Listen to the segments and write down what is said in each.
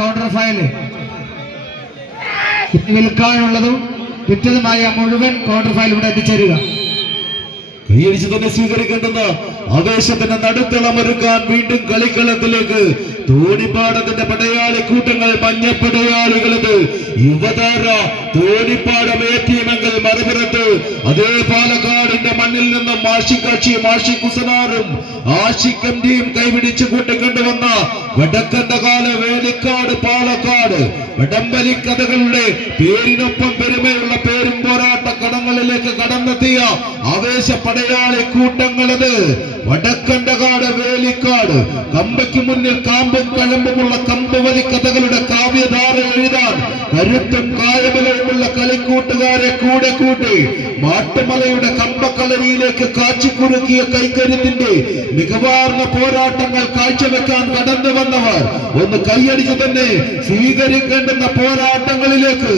Counter file വിൽക്കാനുള്ളതും വിറ്റതുമായ മുഴുവൻ counter file ഇവിടെ എത്തിച്ചേരുക. കൈയടിച്ച് തന്നെ സ്വീകരിക്കേണ്ടുന്ന ആവേശത്തിന്റെ നടുത്തളമൊരുക്കാൻ വീണ്ടും കളിക്കളത്തിലേക്ക് തോണിപ്പാടത്തിന്റെ പടയാളി കൂട്ടങ്ങൾ, മഞ്ഞപ്പടയാളികളത് യുവതാര തോണിപ്പാടം ഏറ്റിയുമെങ്കിൽ മറുപുറത്ത് അതേ പാലക്കാടിന്റെ മണ്ണിൽ നിന്നും മാഷി കുസനാറും ആഷിക്കന്റെയും കൈപിടിച്ച് കൂട്ടിക്കൊണ്ടുവന്ന വടക്കന്തകാല വേലിക്കാട് പാലക്കാട് വടംവലി കഥകളുടെ പേരിനൊപ്പം പെരുമയുള്ള പേരും പോരാട്ട കടങ്ങളിലേക്ക് കടന്നെത്തിയ ആവേശ പടയാളി കൂട്ടങ്ങളത് വടക്കന്തകാട് വേലിക്കാട്. കമ്പയ്ക്ക് മുന്നിൽ കാമ്പും കഴമ്പുമുള്ള കമ്പുവലി കഥകളുടെ കാവ്യധാര എഴുതാൻ കരുത്തും കായബലവുമുള്ള കളിക്കൂട്ടുകാരെ കൂടെ കൂട്ടി മാട്ടുമലയുടെ കമ്പക്കളരിയിലേക്ക് കാച്ചിക്കുറുക്കിയ കൈക്കരുത്തിന്റെ മികവാർന്ന പോരാട്ടങ്ങൾ കാഴ്ചവെക്കാൻ കടന്നു വന്നവർ ഒന്ന് കൈയടിച്ചു തന്നെ സ്വീകരിക്കേണ്ടുന്ന പോരാട്ടങ്ങളിലേക്ക്.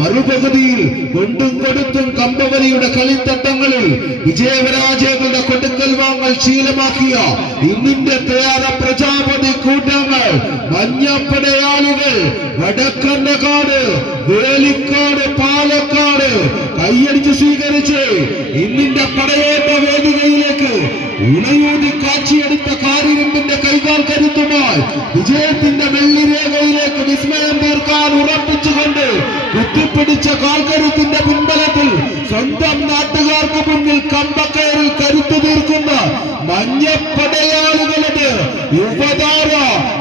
മറുപകുതിയിൽ കൊണ്ടും കൊടുത്തും കമ്പവലിയുടെ കളിത്തട്ടങ്ങളിൽ വിജയപരാജയങ്ങളുടെ കൊടുക്കൽ വാങ്ങൽ ശീലമാക്കിയ ഇന്നിന്റെ തയ്യാറ പ്രജാപതി കൂട്ടങ്ങൾ, മഞ്ഞപ്പടയാളികൾ, വടക്കന്തകാട് വേലിക്കാട് പാലക്കാട് കൈയടിച്ച് സ്വീകരിച്ച് ഇന്നിന്റെ പടയേറ്റ വേദികയിലേക്ക് ഉണയൂതി കാച്ചിയെടുത്ത കാരിരുമ്പിന്റെ കൈകാൽ കരുത്തുമായി വിജയത്തിന്റെ വെള്ളിരേഖയിലേക്ക് വിസ്മയം തീർക്കാൻ ഉറപ്പിച്ചുകൊണ്ട് കുത്തിപ്പിടിച്ച കാൽക്കരുത്തിന്റെ പിൻബലത്തിൽ സ്വന്തം നാട്ടുകാർക്ക് മുന്നിൽ കമ്പക്കയറിൽ കരുത്തു തീർക്കുന്ന മഞ്ഞപ്പടയാളികളത് യുവതാര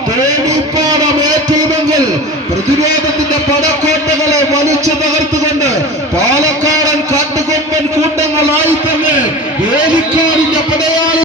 തോണിപ്പാടം ഏറ്റുമെങ്കിൽ പ്രതിരോധത്തിന്റെ പടക്കോ